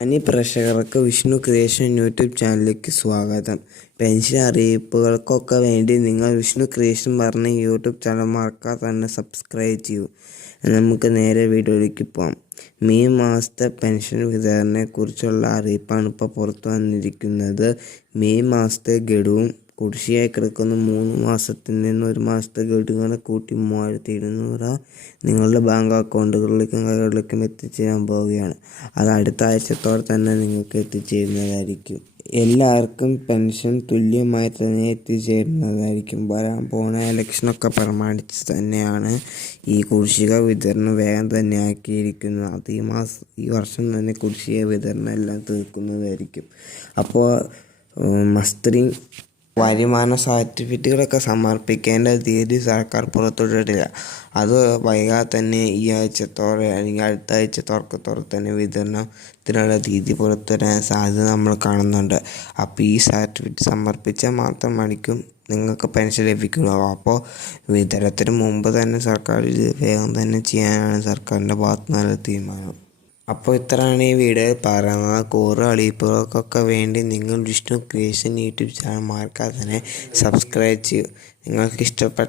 അനി പ്രേക്ഷകർക്ക് Vishnu creation YouTube ചാനലിലേക്ക് സ്വാഗതം. പെൻഷൻ അറിയിപ്പുകൾക്കൊക്കെ വേണ്ടി നിങ്ങൾ വിഷ്ണു ക്രിയേഷൻ പറഞ്ഞ യൂട്യൂബ് ചാനൽ മറക്കാതെ തന്നെ സബ്സ്ക്രൈബ് ചെയ്യൂ. നമുക്ക് നേരെ വീഡിയോയിലേക്ക് പോകാം മെയ് മാസത്തെ പെൻഷൻ വിതരണത്തെക്കുറിച്ചുള്ള അറിയിപ്പാണ് ഇപ്പോൾ പുറത്തു വന്നിരിക്കുന്നത്. മെയ് മാസത്തെ ഗഡുവും കുടിശ്ശികയായി കിടക്കുന്ന. മൂന്ന് മാസത്തിൽ നിന്ന് ഒരു മാസത്തെ ഗഡുകളെ കൂട്ടി മൂവായിരത്തി ഇരുന്നൂറ് നിങ്ങളുടെ ബാങ്ക് അക്കൗണ്ടുകളിലേക്കും കൈകളിലേക്കും എത്തിച്ചേരാൻ പോവുകയാണ്. അത് അടുത്ത ആഴ്ചത്തോടെ തന്നെ നിങ്ങൾക്ക് എത്തിച്ചേരുന്നതായിരിക്കും. എല്ലാവർക്കും പെൻഷൻ തുല്യമായി തന്നെ എത്തിച്ചേരുന്നതായിരിക്കും. വരാൻ പോണ ഇലക്ഷനൊക്കെ പ്രമാണിച്ച് തന്നെയാണ് ഈ കുടിശ്ശിക വിതരണം വേഗം തന്നെ ആക്കിയിരിക്കുന്നത്. അത് ഈ മാസം ഈ വർഷം തന്നെ കുടിശ്ശിക വിതരണം എല്ലാം തീർക്കുന്നതായിരിക്കും. അപ്പോൾ മസ്ത്രി വരുമാന സർട്ടിഫിക്കറ്റുകളൊക്കെ സമർപ്പിക്കേണ്ട തീയതി സർക്കാർ പുറത്തുവിട്ടിട്ടില്ല. അത് വൈകാതെ തന്നെ ഈ ആഴ്ചത്തോടെ അല്ലെങ്കിൽ അടുത്ത ആഴ്ച തുറക്കത്തോടെ തന്നെ വിതരണത്തിനുള്ള തീയതി പുറത്തുവരാൻ സാധ്യത നമ്മൾ കാണുന്നുണ്ട്. അപ്പോൾ ഈ സർട്ടിഫിക്കറ്റ് സമർപ്പിച്ചാൽ മാത്രമായിരിക്കും നിങ്ങൾക്ക് പെൻഷൻ ലഭിക്കുള്ളൂ. അപ്പോൾ വിതരണത്തിന് മുമ്പ് തന്നെ സർക്കാർ ഇത് വേഗം തന്നെ ചെയ്യാനാണ് സർക്കാരിന്റെ ഭാഗത്തു നിന്നുള്ള തീരുമാനം. അപ്പോൾ ഇത്രയാണ് ഈ വീഡിയോ. പറയുന്നത് കൂടുതൽ അറിയിപ്പുകൾക്കൊക്കെ വേണ്ടി നിങ്ങൾ വിഷ്ണു ക്രിയേഷൻ യൂട്യൂബ് ചാനൽ മാർക്കാതെ സബ്സ്ക്രൈബ് ചെയ്യൂ. നിങ്ങൾക്ക് ഇഷ്ടപ്പെട്ട